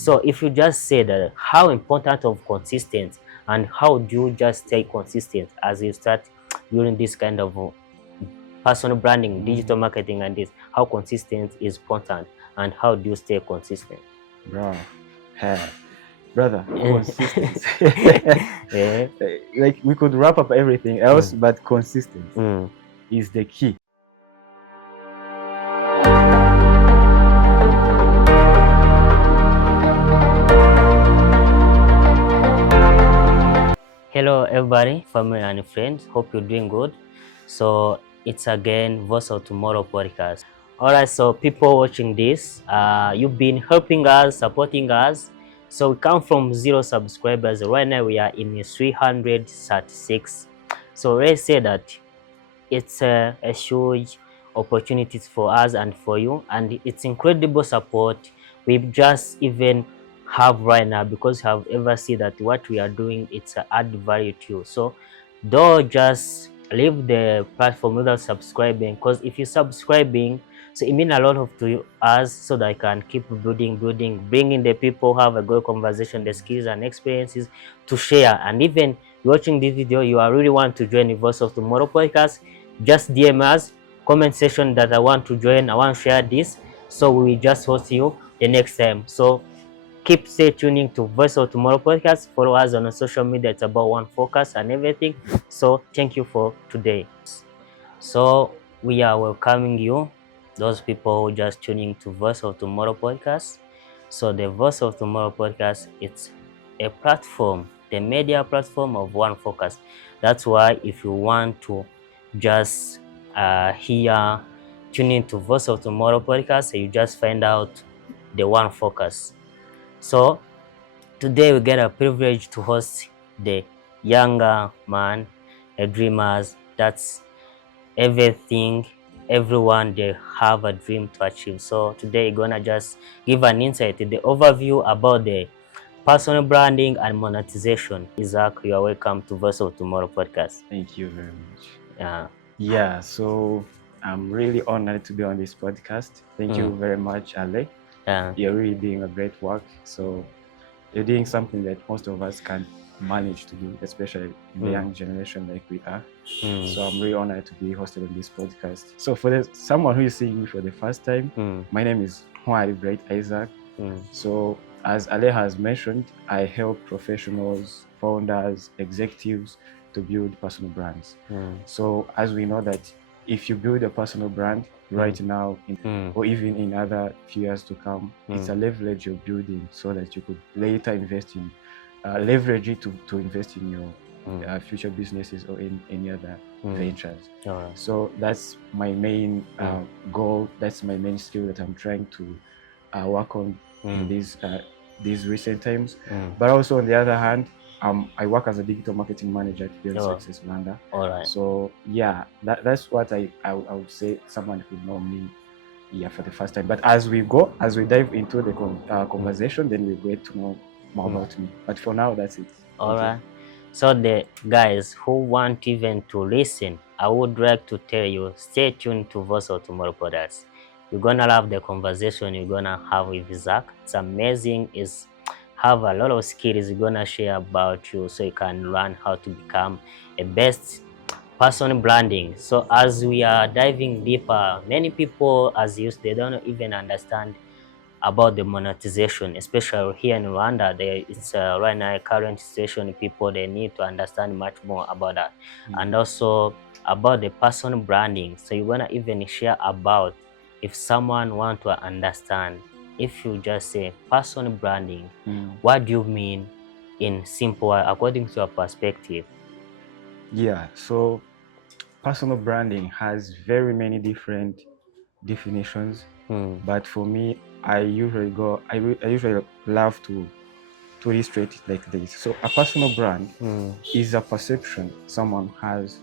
So if you just say that, how important of consistent, and how do you just stay consistent as you start during this kind of personal branding, digital marketing, and this, how consistent is important, and how do you stay consistent? Bro, hey, brother, consistency. Yeah. Like we could wrap up everything else, but consistency is the key. Hello everybody, family and friends, hope you're doing good. So it's again Voice of Tomorrow podcast. Alright, so people watching this, you've been helping us, supporting us. So we come from 0 subscribers. Right now we are in 336. So let's say that it's a huge opportunity for us and for you, and it's incredible support we just even have right now, because you have ever seen that what we are doing, it's add value to you. So don't just leave the platform without subscribing, because if you're subscribing, so it means a lot of to us, so that I can keep building, bringing the people who have a good conversation, the skills and experiences to share. And even watching this video, you are really want to join the Voice of Tomorrow podcast, just DM us, comment section that I want to join, I want to share this, so we will just host you the next time. So keep stay tuning to Voice of Tomorrow podcast. Follow us on social media, it's about one focus and everything. So thank you for today. So we are welcoming you, those people who just tuning to Voice of Tomorrow podcast. So the Voice of Tomorrow podcast, it's a platform, the media platform of one focus. That's why if you want to just hear, tune in to Voice of Tomorrow podcast, you just find out the one focus. So today we get a privilege to host the younger man, a dreamers. That's everything, everyone, they have a dream to achieve. So today we're gonna just give an insight, the overview about the personal branding and monetization. Isaac, you are welcome to Voice of Tomorrow podcast. Thank you very much. Yeah. So I'm really honored to be on this podcast. Thank you very much, Ale. You're really doing a great work. So you're doing something that most of us can't manage to do, especially in the young generation like we are. So I'm really honored to be hosted on this podcast. So for someone who is seeing me for the first time, my name is Ntwali Isaac. So as Ale has mentioned, I help professionals, founders, executives to build personal brands. So as we know that if you build a personal brand right now, or even in other few years to come, it's a leverage you're building so that you could later invest in, leverage it to invest in your future businesses or in any other ventures. So that's my main goal. That's my main skill that I'm trying to work on in these recent times. But also on the other hand, I work as a digital marketing manager at Build Success Rwanda. So yeah, that's what I would say someone who know me for the first time. But as we dive into the conversation, then we'll get to know more about me. But for now, that's it. Alright. So the guys who want even to listen, I would like to tell you, stay tuned to Voice of Tomorrow podcast. You're gonna love the conversation you're gonna have with Zach. It's amazing. It's have a lot of skills you're gonna share about you, so you can learn how to become a best personal branding. So as we are diving deeper, many people as youth, they don't even understand about the monetization, especially here in Rwanda. It's right now a current situation. People, they need to understand much more about that, and also about the personal branding. So you're gonna even share about, if someone want to understand, if you just say personal branding, what do you mean in simple, according to your perspective? Yeah, so personal branding has very many different definitions, but for me, I usually love to illustrate it like this. So a personal brand is a perception someone has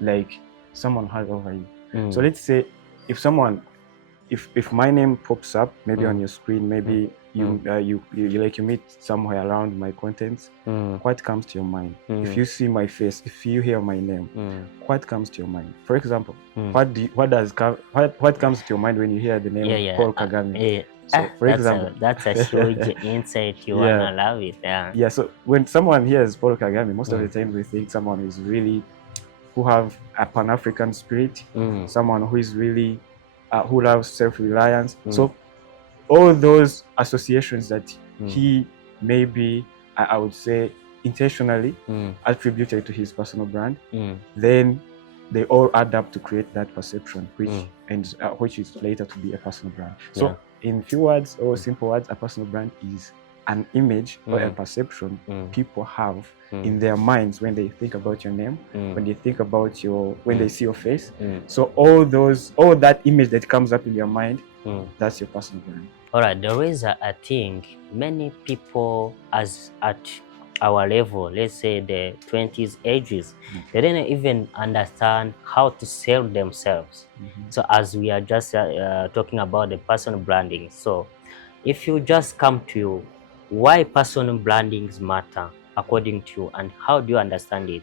over you. So let's say if my name pops up maybe on your screen, maybe you meet somewhere around my contents, what comes to your mind? If you see my face, if you hear my name, what comes to your mind? For example, what comes to your mind when you hear the name Paul Kagame? So for example, that's a huge insight. You wanna love it. Yeah. So when someone hears Paul Kagame, most of the time we think someone is really who have a Pan-African spirit, someone who is really who loves self-reliance. So all those associations that he maybe, I would say, intentionally attributed to his personal brand, then they all add up to create that perception, which is later to be a personal brand. So in few words or simple words, a personal brand is an image or a perception people have in their minds when they think about your name, when they think about when they see your face. So all that image that comes up in your mind, that's your personal brand. All right, there is a thing many people at our level, let's say the 20s ages, they didn't even understand how to sell themselves. So as we are just talking about the personal branding, so if you just come to you, why personal brandings matter according to you, and how do you understand it,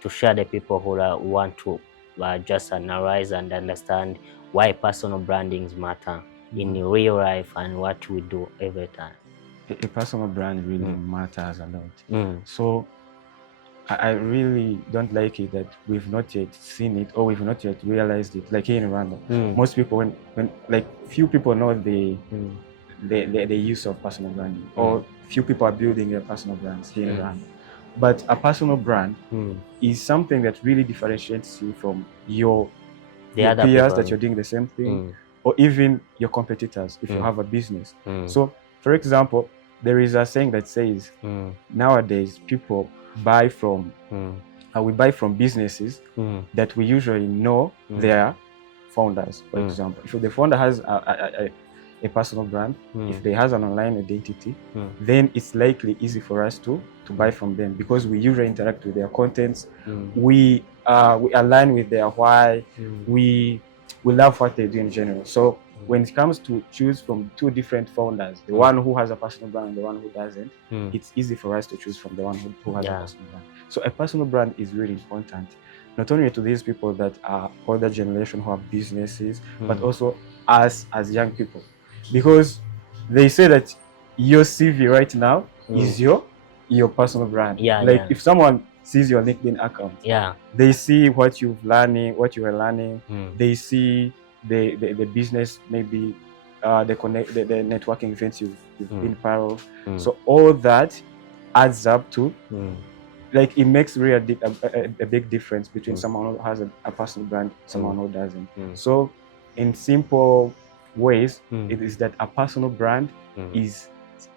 to share the people who want to just analyze and understand why personal brandings matter in real life and what we do every time. A personal brand really matters a lot. So I really don't like it that we've not yet seen it or we've not yet realized it. Like here in Rwanda, most people, when like few people know the use of personal branding, or few people are building their personal brands here in Rwanda. But a personal brand is something that really differentiates you from your peers that you're doing the same thing, or even your competitors if you have a business. So, for example, there is a saying that says nowadays people buy from we buy from businesses that we usually know their founders. For example, if the founder has a personal brand, if they has an online identity, then it's likely easy for us to buy from them, because we usually interact with their contents, we align with their why, we love what they do in general. So when it comes to choose from two different founders, the one who has a personal brand and the one who doesn't, it's easy for us to choose from the one who has a personal brand. So a personal brand is really important, not only to these people that are older generation who have businesses, but also us as young people, because they say that your CV right now is your personal brand. If someone sees your LinkedIn account, they see what you were learning, they see the business, maybe the networking events you've been part of. So all that adds up to like it makes really a big difference between someone who has a personal brand, someone who doesn't. So in simple ways, it is that a personal brand is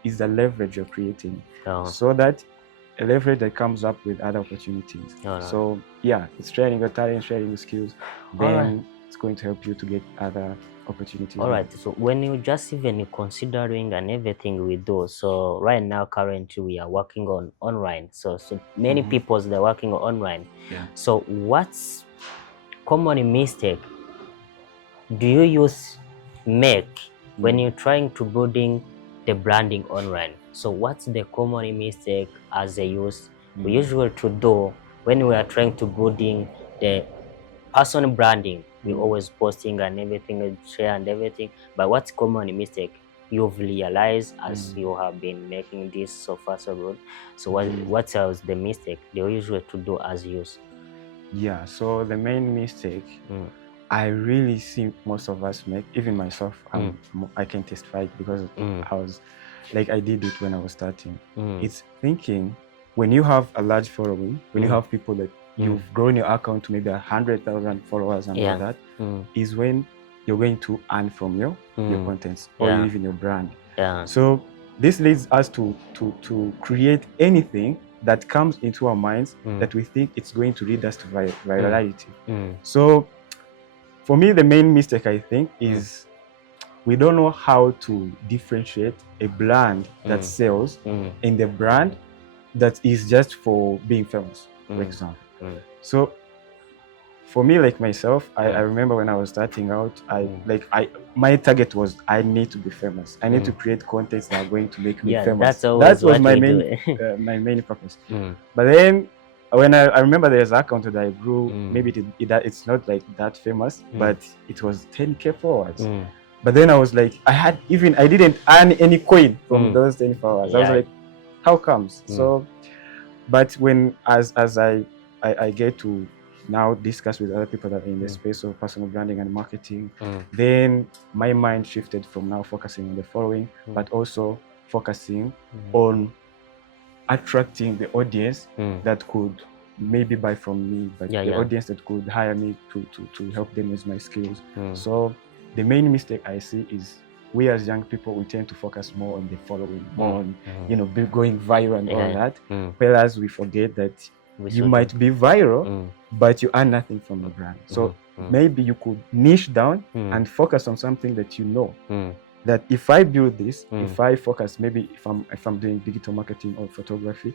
the leverage you're creating, so that a leverage that comes up with other opportunities. So yeah, it's sharing your talent, sharing your skills, then it's going to help you to get other opportunities. All right, so when you just even considering and everything we do, so right now currently we are working on online, so many people they're working online. So what's common mistake do you make when you're trying to building the branding online? So what's the common mistake as a youth we usually to do when we are trying to building the personal branding? We always posting and everything, share and everything, but what's common mistake you've realized as you have been making this so far so good? So what else the mistake they usually to do as youth? Yeah, so the main mistake I really see most of us make, even myself, I can testify because I did it when I was starting. It's thinking when you have a large following, when you have people that you've grown your account to maybe 100,000 followers and all that, is when you're going to earn from your contents or even your brand. So this leads us to create anything that comes into our minds that we think it's going to lead us to virality. So for me, the main mistake I think is we don't know how to differentiate a brand that sells and the brand that is just for being famous, for example. So for me, like myself, I remember when I was starting out, my target was I need to be famous. I need to create contents that are going to make me famous. That was my main purpose. But then when I remember there's an account that I grew, maybe it's not like that famous, but it was 10K followers. But then I was like, I didn't earn any coin from those 24 hours. I was like, how comes? So, but when as I get to now discuss with other people that are in the space of personal branding and marketing, then my mind shifted from now focusing on the following, but also focusing on attracting the audience that could maybe buy from me, but the audience that could hire me to help them with my skills. So the main mistake I see is we as young people, we tend to focus more on the following, more on going viral and all that, whereas we forget that you might be viral, but you earn nothing from the brand. So maybe you could niche down and focus on something that you know. That if I build this, if I focus, maybe if I'm doing digital marketing or photography,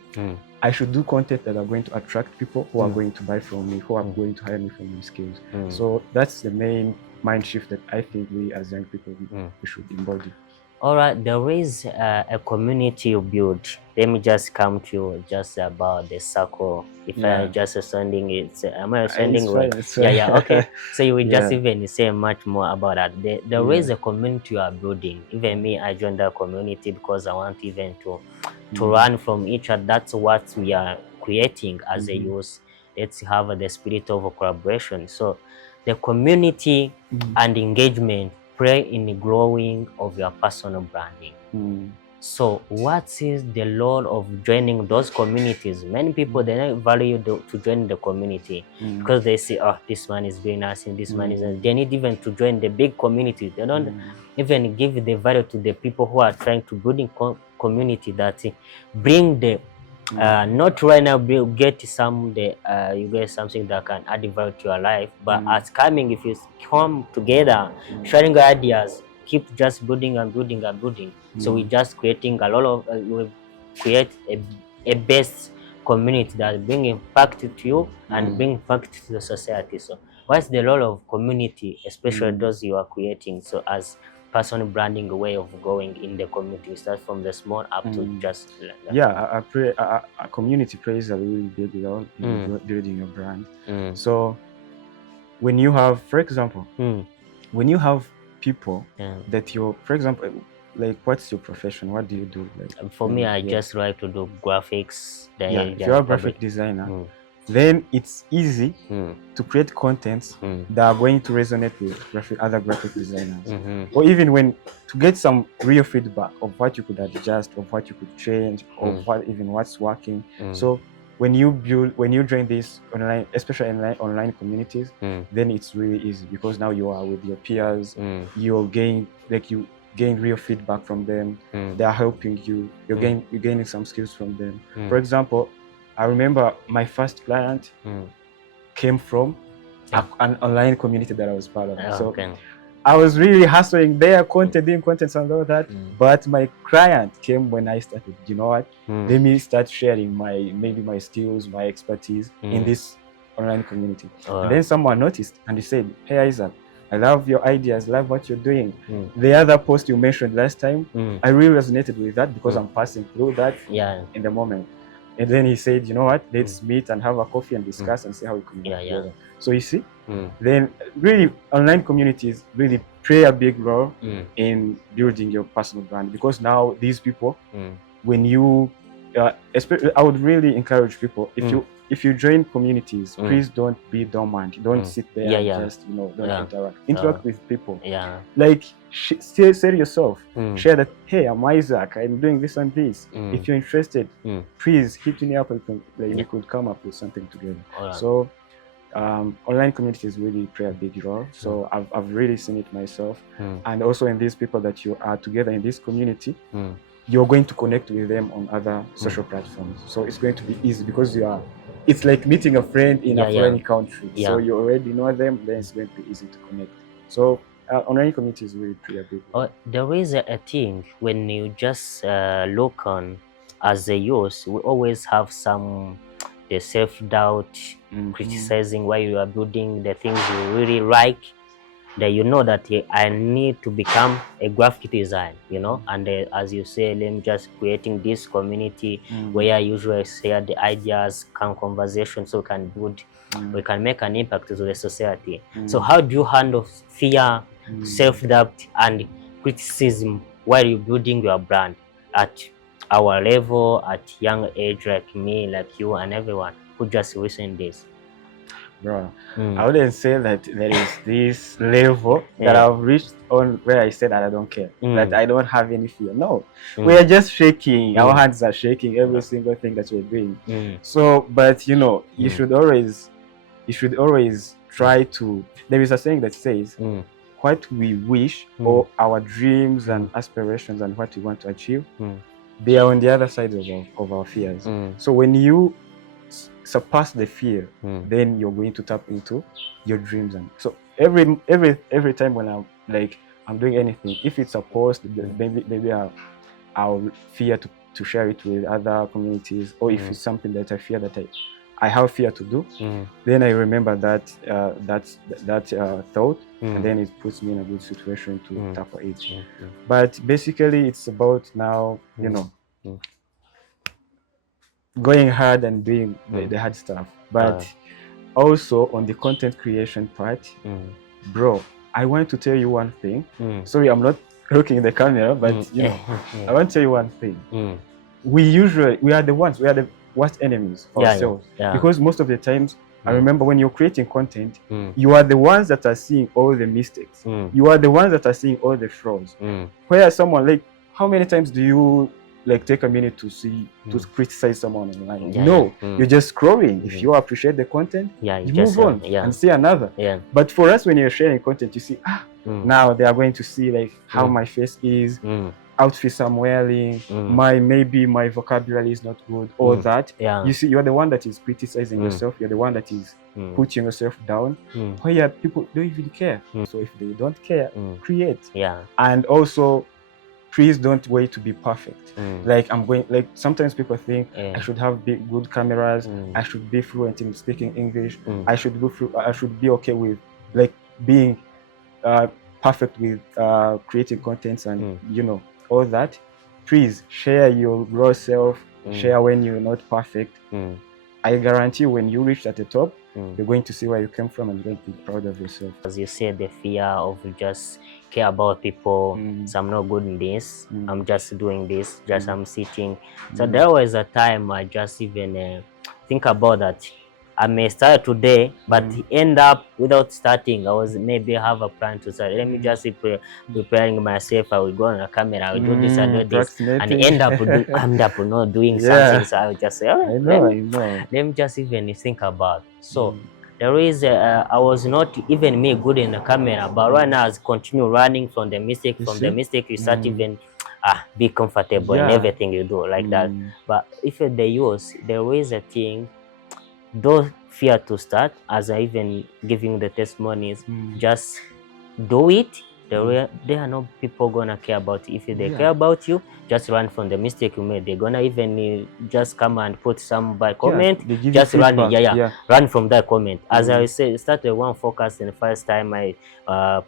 I should do content that are going to attract people who are going to buy from me, who are going to hire me for my skills. So that's the main mind shift that I think we as young people we should embody. All right, there is a community you build. Let me just come to you just about the circle. If I just sending it, am I sending it? Yeah, okay. So you will just even say much more about that. There is a community you are building. Even me, I joined that community because I want even to learn from each other. That's what we are creating as a youth. Let's have the spirit of collaboration. So the community and engagement play in the growing of your personal branding. So what is the role of joining those communities? Many people, they don't value to join the community because they say, oh, this man is doing nothing, this man is, they need even to join the big community. They don't even give the value to the people who are trying to build a community that bring the not right now get you get something that can add value to your life, but as coming, if you come together, sharing ideas, keep just building and building and building. So we just creating a lot of we create a best community that bring impact to you and bring impact to the society. So what's the role of community, especially those you are creating? So as personal branding, a way of going in the community, start from the small up to just a community plays a really big role in building your brand. So when you have, for example, when you have people that you're, for example, like, what's your profession? What do you do? Like, for me, I just like to do graphics. If you're a graphic designer, then it's easy to create contents that are going to resonate with other graphic designers. Or even to get some real feedback of what you could adjust, of what you could change, of what's working. So when you join these online, especially online communities, then it's really easy because now you are with your peers, you gain real feedback from them. They are helping you. You're gaining some skills from them. For example, I remember my first client came from an online community that I was part of. So I was really hustling their content, doing content and all that. But my client came when I started, you know what? Let me start sharing my skills, my expertise in this online community. And then someone noticed and he said, hey Isaac, I love your ideas, love what you're doing. The other post you mentioned last time, I really resonated with that because I'm passing through that in the moment. And then he said, you know what, let's meet and have a coffee and discuss and see how we can work together. So you see, then really online communities really play a big role in building your personal brand, because now these people, when you, especially, I would really encourage people, if you join communities, please don't be dormant. Don't sit there and just, don't interact with people. Like, say yourself, share that, hey, I'm Isaac, I'm doing this and this. If you're interested, please hit me up and we could come up with something together. So online communities really play a big role. So I've really seen it myself. And also in these people that you are together in this community, you're going to connect with them on other social platforms. So it's going to be easy because it's like meeting a friend in a foreign country. So you already know them, then it's going to be easy to connect. So online communities really play a big role. There is a thing when you just look on as a youth, we always have the self-doubt, criticizing why you are building the things you really like, that you know that I need to become a graphic designer, and as you say, I'm just creating this community where I usually share the ideas, conversation, so we can make an impact to the society. So how do you handle fear self-doubt and criticism while you're building your brand at our level, at young age, like me, like you, and everyone who just listen this? Bro, I wouldn't say that there is this level that I've reached on where I said that I don't care, that I don't have any fear. No, we are just shaking. Our hands are shaking every single thing that we're doing. So, but you know, you should always try to. There is a saying that says, "What we wish or our dreams and aspirations and what we want to achieve, they are on the other side of our fears." So when you surpass the fear, then you're going to tap into your dreams. And so every time when I'm doing anything, if it's a post, maybe I'll fear to share it with other communities, or if it's something that I fear that I have fear to do, then I remember that thought, and then it puts me in a good situation to tackle it. But basically, it's about now, you know, going hard and doing the hard stuff. But also on the content creation part, bro, I want to tell you one thing. Sorry, I'm not looking in the camera, but you know, I want to tell you one thing. We are the worst enemies for ourselves, because most of the times, I remember when you're creating content, you are the ones that are seeing all the mistakes. You are the ones that are seeing all the flaws. Where someone, like, how many times do you like take a minute to criticize someone online? No, you're just scrolling. If you appreciate the content, you move on and see another. But for us, when you're sharing content, you see, now they are going to see like how my face is, outfits I'm wearing, maybe my vocabulary is not good, all that. You see, you're the one that is criticizing yourself. You're the one that is putting yourself down. Where people don't even care. So if they don't care, create. And also, please don't wait to be perfect. Like sometimes people think I should have good cameras, I should be fluent in speaking English, I should be okay with like being perfect with creating contents and you know, all that. Please share your raw self, share when you're not perfect. I guarantee when you reach at the top, you're going to see where you came from and you're going to be proud of yourself. As you said, the fear of just care about people, so I'm not good in this, I'm just doing this, just I'm sitting. So there was a time I just even think about that. I may start today, but end up without starting. I was maybe have a plan to start. Let me just be preparing myself. I will go on a camera. I will do this and do this, and end up not doing something. So I will just say, all right, let me just even think about. So there is I was not even me good in the camera, but right now as continue running from the mistake, you start even be comfortable in everything you do like that. But if they use, there is a thing. Don't fear to start, as I even giving the testimonies. Just do it. There are no people gonna care about you. If they care about you, just run from the mistake you made. They're gonna even just come and put some bad comment. Just run, run from that comment. As I said, started one focus, and the first time I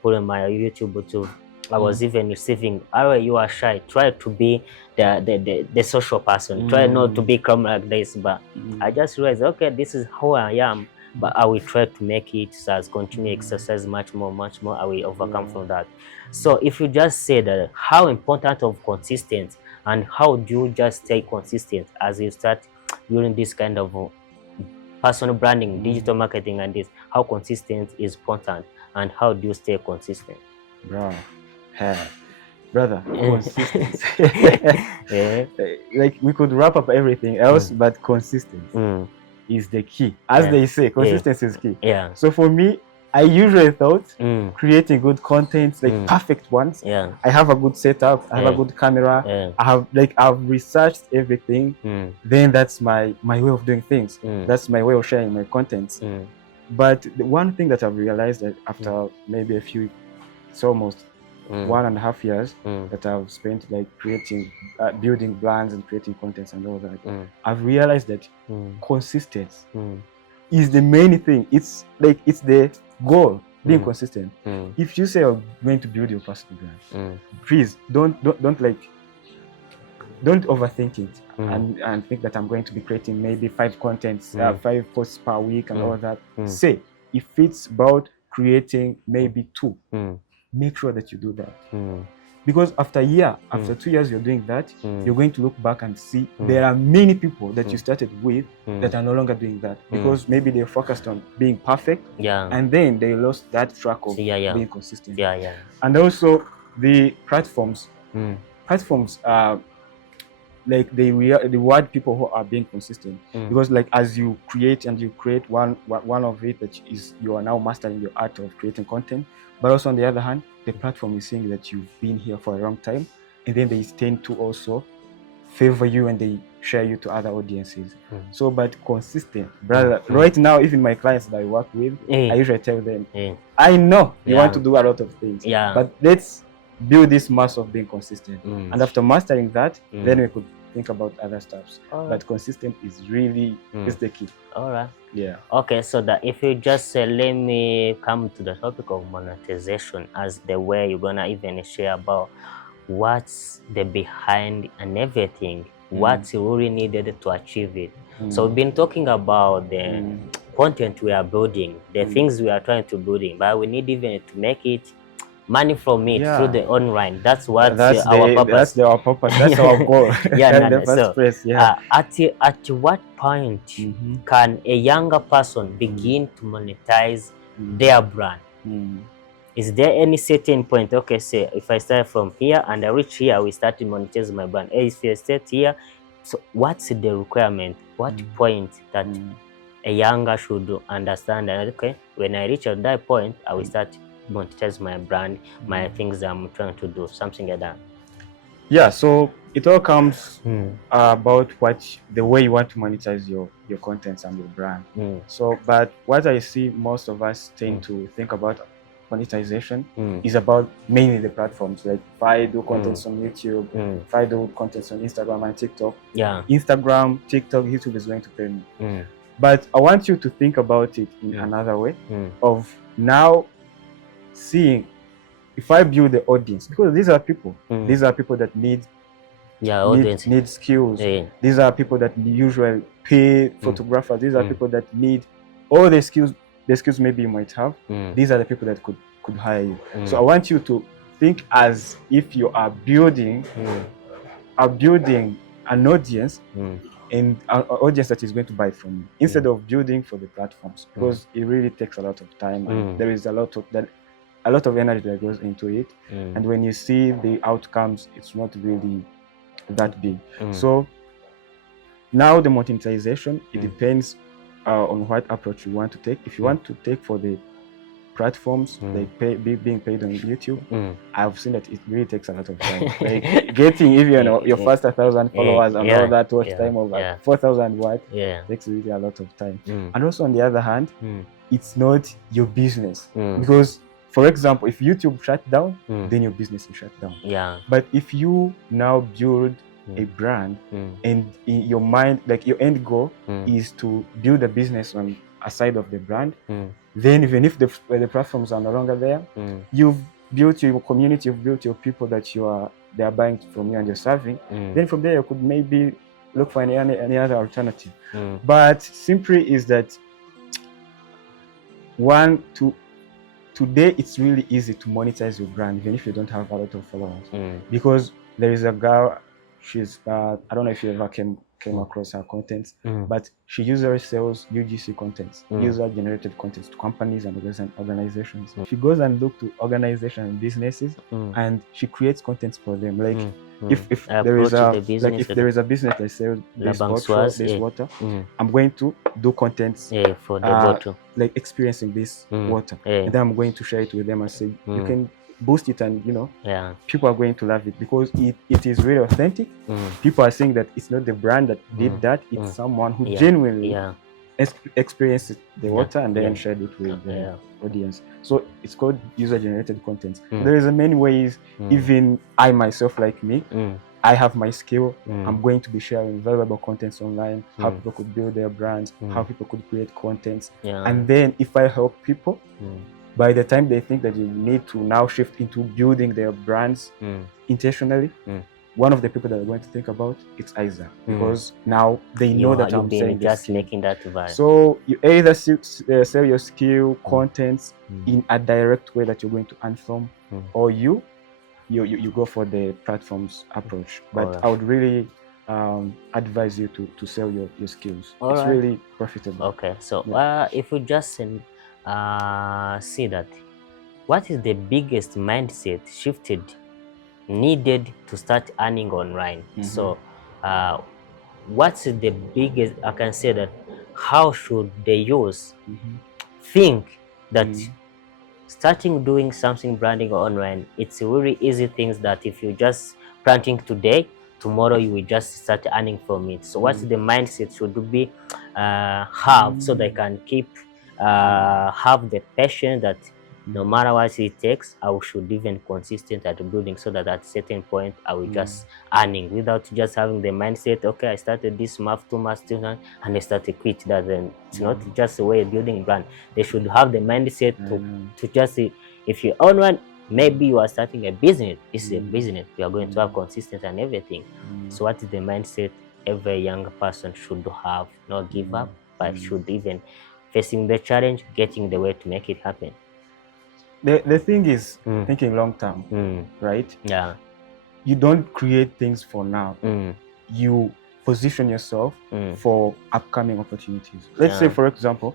put on my YouTube too, I was even receiving, you are shy. Try to be the social person. Try not to become like this. But I just realized, okay, this is how I am. But I will try to make it so as continue exercise much more. I will overcome from that. So if you just say that, how important of consistent, and how do you just stay consistent as you start doing this kind of personal branding, digital marketing, and this, how consistent is important, and how do you stay consistent? Brother, consistency. Like we could wrap up everything else, but consistency is the key. As they say, consistency is key. So for me, I usually thought creating good content, like perfect ones. I have a good setup, I have a good camera, I've researched everything. Then that's my way of doing things. That's my way of sharing my contents. But the one thing that I've realized that after maybe it's almost 1.5 years that I've spent like creating, building brands and creating contents and all that, I've realized that consistency is the main thing. It's the goal, being consistent. If you say you're going to build your personal brand, please don't overthink it and think that I'm going to be creating maybe 5 contents, 5 posts per week and all that. Say if it's about creating maybe 2, make sure that you do that. Because after a year, after 2 years you're doing that, you're going to look back and see there are many people that you started with that are no longer doing that, because maybe they're focused on being perfect, and then they lost that track of being consistent. And also the platforms are like they reward people who are being consistent, because like as you create one of it, that is, you are now mastering your art of creating content. But also on the other hand, the platform is seeing that you've been here for a long time, and then they tend to also favor you and they share you to other audiences. So, but consistent, brother. Right now, even my clients that I work with, I usually tell them, I know you want to do a lot of things, but let's build this mass of being consistent. And after mastering that, then we could think about other stuffs. But consistent is really is the key. All right. Yeah. Okay, so that if you just say, let me come to the topic of monetization as the way you're gonna even share about what's the behind and everything, what's really needed to achieve it. So we've been talking about the content we are building, the things we are trying to building, but we need even to make it money from it through the online. That's what our purpose. That's our purpose. That's our goal. At what point can a younger person begin to monetize their brand? Is there any certain point? Okay, say if I start from here and I reach here, we start to monetize my brand. If I start here, so what's the requirement? What point that a younger should understand? And okay, when I reach at that point, I will start monetize my brand, my things I'm trying to do, something like that. Yeah, so it all comes about the way you want to monetize your contents and your brand. So, but what I see most of us tend to think about monetization is about mainly the platforms. Like if I do contents on YouTube, if I do contents on Instagram and TikTok, Instagram, TikTok, YouTube is going to pay me. But I want you to think about it in another way of now seeing if I build the audience, because these are people that need skills. These are people that usually pay photographers. These are people that need all the skills maybe you might have. These are the people that could hire you. So I want you to think as if you are building an audience, and an audience that is going to buy from you, instead of building for the platforms, because it really takes a lot of time and there is a lot of energy that goes into it, and when you see the outcomes, it's not really that big. So now the monetization, it depends on what approach you want to take. If you want to take for the platforms, like being paid on YouTube, I've seen that it really takes a lot of time. Like getting even your first 1,000 followers and all that watch time of 4,000 watts takes really a lot of time. And also on the other hand, it's not your business, because for example, if YouTube shut down, then your business is shut down. But if you now build a brand and in your mind, like your end goal is to build a business on a side of the brand, then even if the platforms are no longer there, you've built your community, you've built your people that they are buying from you and you're serving. Then from there you could maybe look for any other alternative. But simply is that today it's really easy to monetize your brand even if you don't have a lot of followers, because there is a girl, she's I don't know if you ever came across her contents, but she usually sells UGC contents, user generated contents, to companies and organizations. She goes and looks to organizations and businesses, and she creates contents for them. Like if there is a business that sells this water, I'm going to do contents for the bottle, like experiencing this water, and then I'm going to share it with them and say you can boost it, and people are going to love it because it is really authentic. People are saying that it's not the brand that did that, it's someone who genuinely experienced the water and then shared it with the audience. So it's called user generated content. There is many ways. Even I myself, like me, I have my skill. I'm going to be sharing valuable contents online, how people could build their brands, how people could create contents, and then if I help people, by the time they think that you need to now shift into building their brands intentionally, one of the people that are going to think about it's Isaac, because now they know that I'm saying just making that vibe. So you either sell your skill contents in a direct way that you're going to earn from, or you go for the platforms approach. But I would really advise you to sell your skills. It's really profitable. Okay, so if we just see that, what is the biggest mindset shifted needed to start earning online? So what's the biggest, I can say that, how should the youth think that starting doing something branding online, it's a really easy things that if you just planting today, tomorrow you will just start earning from it. So what's the mindset should be have, so they can keep have the passion that no matter what it takes, I should even consistent at building, so that at a certain point I will just earning, without just having the mindset, okay, I started this month, 2 months, 2 months, and I started quit. That then it's not just a way of building brand. They should have the mindset to just see, if you own one, maybe you are starting a business. This is a business. You are going to have consistent and everything. So what is the mindset every young person should have? Not give up, but should even facing the challenge, getting the way to make it happen. The thing is thinking long term, right? Yeah. You don't create things for now. You position yourself for upcoming opportunities. Let's say, for example,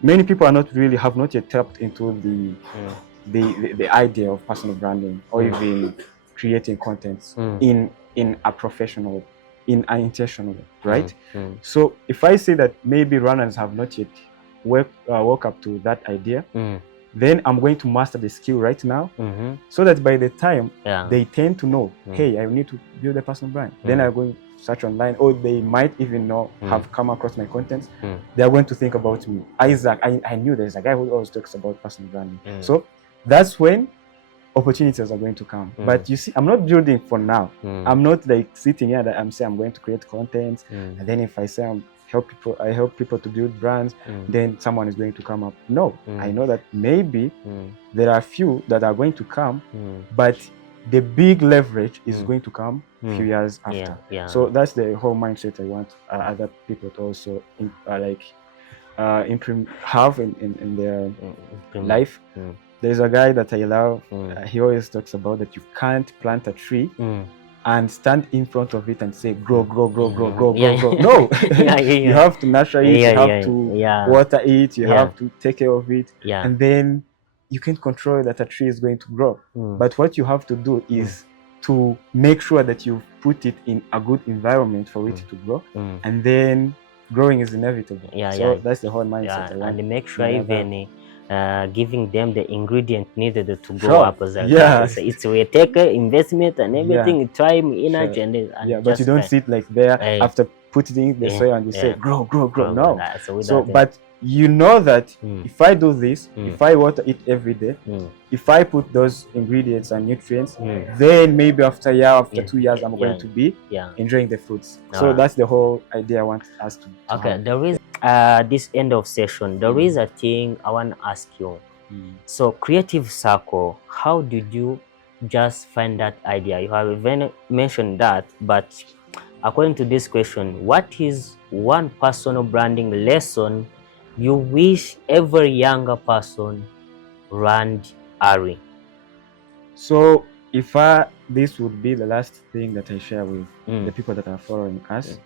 many people have not yet tapped into the idea of personal branding, or even creating content in a professional, in an intentional way, right? So if I say that maybe runners have not yet woke up to that idea, then I'm going to master the skill right now, so that by the time they tend to know, hey, I need to build a personal brand, then I'm going to search online, or they might even know, have come across my content. They're going to think about me. Isaac, I knew there's a guy who always talks about personal branding. So that's when opportunities are going to come. But you see, I'm not building for now. I'm not like sitting here that I'm saying I'm going to create content, and then if I say I help people to build brands, then someone is going to come up. No, I know that maybe there are few that are going to come, but the big leverage is going to come a few years after. So that's the whole mindset I want other people to also have in their life. There's a guy that I love. He always talks about that you can't plant a tree and stand in front of it and say grow, grow, grow, grow, grow, grow, grow. No, you have to nurture it, you have to water it, you have to take care of it, and then you can't control that a tree is going to grow. But what you have to do is to make sure that you put it in a good environment for it to grow, and then growing is inevitable. So that's the whole mindset. And make sure even giving them the ingredient needed to grow up as a it's we take investment and everything, time, energy, and but you don't sit like there after putting the soil and you say grow, grow, grow. No. So but you know that if I do this, if I water it every day, if I put those ingredients and nutrients, then maybe after a year, after 2 years, I'm going to be enjoying the fruits. So that's the whole idea I want us to have. There is this end of session, there is a thing I want to ask you. So creative circle, how did you just find that idea? You have even mentioned that, but according to this question, what is one personal branding lesson you wish every younger person learned early? So if this would be the last thing that I share with the people that are following us,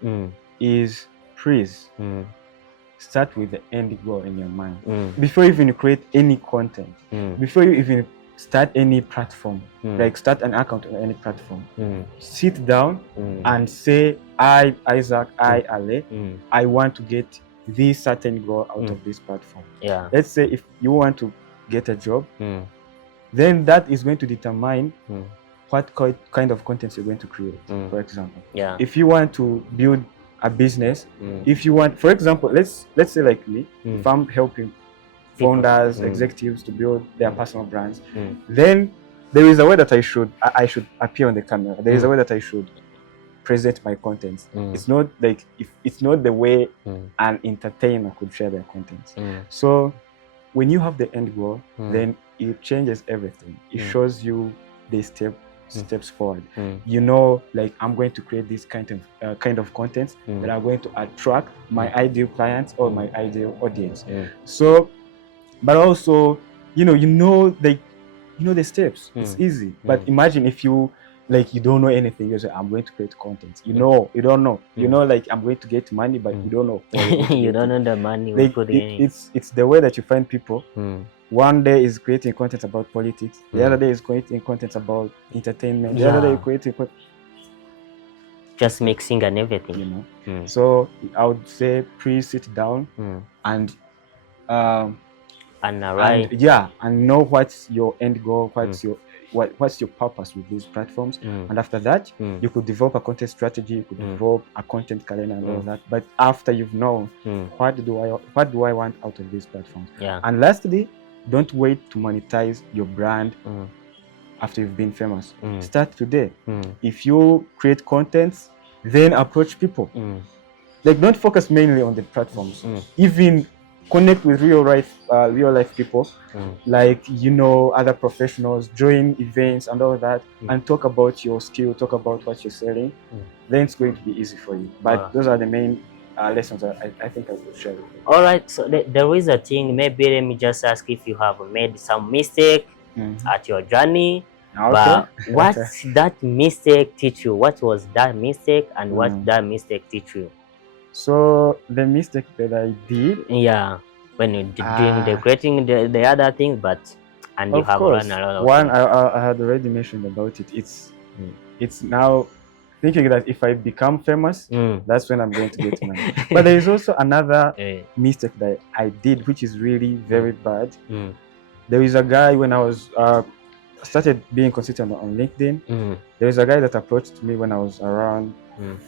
is please start with the end goal in your mind. Before you even create any content, before you even start any platform, like start an account on any platform, sit down and say, I, Isaac, I, Ale, I want to get this certain goal out of this platform. Let's say if you want to get a job, then that is going to determine what kind of content you're going to create. For example, if you want to build a business, if you want, for example, let's say like me, if I'm helping founders, executives to build their personal brands, then there is a way that I should appear on the camera. There is a way that I should present my contents. It's not like it's not the way an entertainer could share their contents. So when you have the end goal, then it changes everything. It shows you the steps forward. You know, like I'm going to create this kind of content that are going to attract my ideal clients or my ideal audience. So, but also, you know, like you know the steps. It's easy. But imagine if you like you don't know anything, you say I'm going to create content. You know, you don't know. You know, like I'm going to get money, but you don't know. You don't know the money like, it's the way that you find people. One day is creating content about politics. The other day is creating content about entertainment. The other day creating just mixing and everything. You know. So I would say please sit down and know what's your end goal, what's your purpose with these platforms, and after that you could develop a content strategy, you could develop a content calendar and all that. But after you've known what do I want out of these platforms, and lastly, don't wait to monetize your brand after you've been famous. Start today. If you create contents, then approach people. Like, don't focus mainly on the platforms. Even connect with real life people, like, you know, other professionals, join events and all that, and talk about your skill, talk about what you're selling. Then it's going to be easy for you. But those are the main lessons I think I will share with you. All right, so there is a thing. Maybe let me just ask if you have made some mistake at your journey. But what that mistake teach you? What was that mistake, and what that mistake teach you? So the mistake that I did, when you doing the creating the other things, and you have run a lot of one. I had already mentioned about it. It's now thinking that if I become famous, that's when I'm going to get money. But there is also another mistake that I did, which is really very bad. There is a guy when I was started being consistent on LinkedIn. There is a guy that approached me when I was around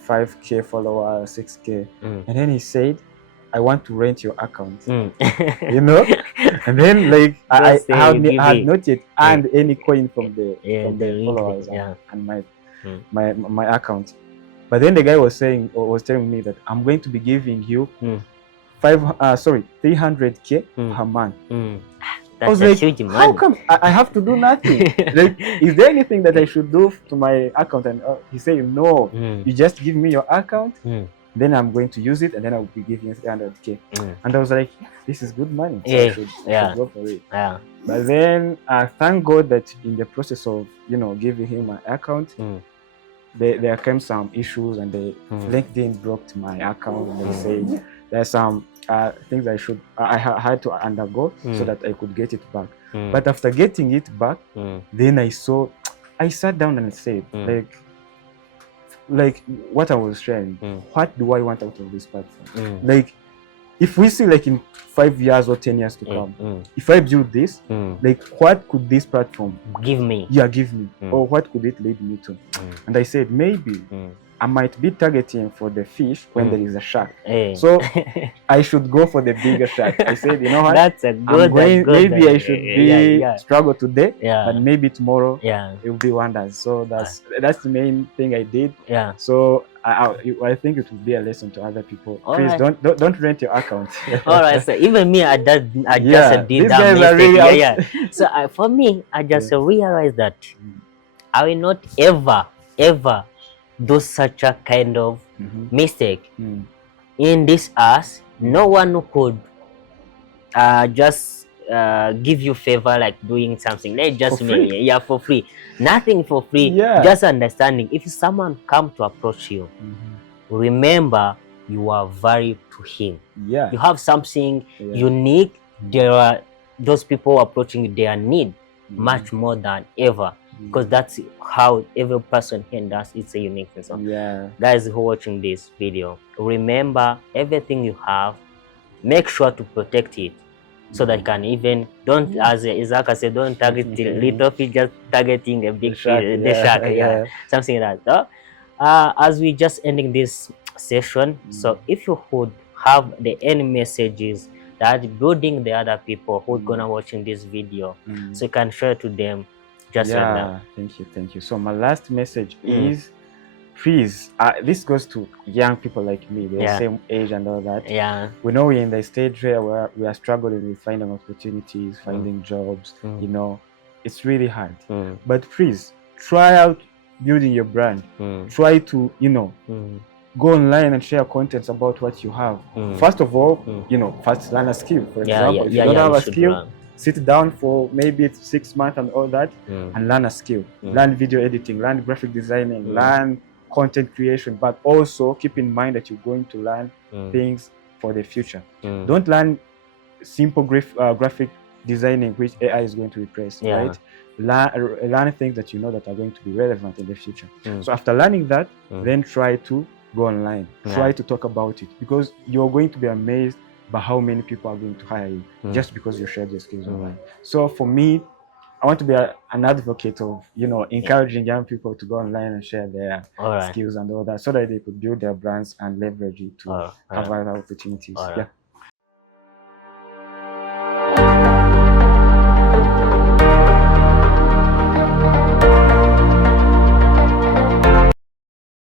5K followers, 6K, and then he said, I want to rent your account. You know, and then like I had not yet earned any coin from the followers and my account. But then the guy was telling me that I'm going to be giving you 300K per month. I was like, how come I have to do nothing? Like, is there anything that I should do to my account? And he said, no, you just give me your account, then I'm going to use it, and then I will be giving you 300K. And I was like, this is good money, so I should go for it. But then thank God that in the process of, you know, giving him my account, there came some issues, and LinkedIn blocked my account, and they said there's some things I had to undergo so that I could get it back. But after getting it back, then I sat down and said, like what I was sharing, what do I want out of this platform? Like, if we see like in 5 years or 10 years to come, if I build this, like what could this platform give me? Give me. Or what could it lead me to? And I said, maybe I might be targeting for the fish when there is a shark. So I should go for the bigger shark. I said, you know what? That's a good. Maybe I should struggle today, but maybe tomorrow it will be wonders. So that's the main thing I did. So I think it would be a lesson to other people. Please don't rent your account. All right. So even me, I just did that mistake. So for me, I just realized that I will not ever do such a kind of mistake. In this earth, no one could just give you favor like doing something. Like just me, for free. Nothing for free. Just understanding. If someone come to approach you, remember you are value to him. You have something unique. There are those people approaching you, their need much more than ever. Because that's how every person here does. It's a unique thing. So guys who are watching this video, remember everything you have, make sure to protect it so that you can even don't, as Isaac said, don't target the little fish, just targeting a big fish, the shark, something like that. As we just ending this session, so if you would have the end messages that building the other people who are gonna watching this video, so you can share to them. Thank you. So my last message is, please, this goes to young people like me, the same age and all that. We know we're in the stage where we are struggling with finding opportunities, finding jobs. You know, it's really hard. But please try out building your brand. Try to, you know, go online and share content about what you have. First of all, you know, first learn a skill. For example, if you don't have a skill, sit down for maybe 6 months and all that, and learn a skill. Learn video editing, learn graphic designing, learn content creation, but also keep in mind that you're going to learn things for the future. Don't learn simple graphic designing which AI is going to replace, right? Learn things that you know that are going to be relevant in the future. So after learning that, then try to go online, try to talk about it, because you're going to be amazed by how many people are going to hire you just because you shared your skills online. So for me, I want to be an advocate of, encouraging young people to go online and share their skills and all that, so that they could build their brands and leverage it to have other opportunities.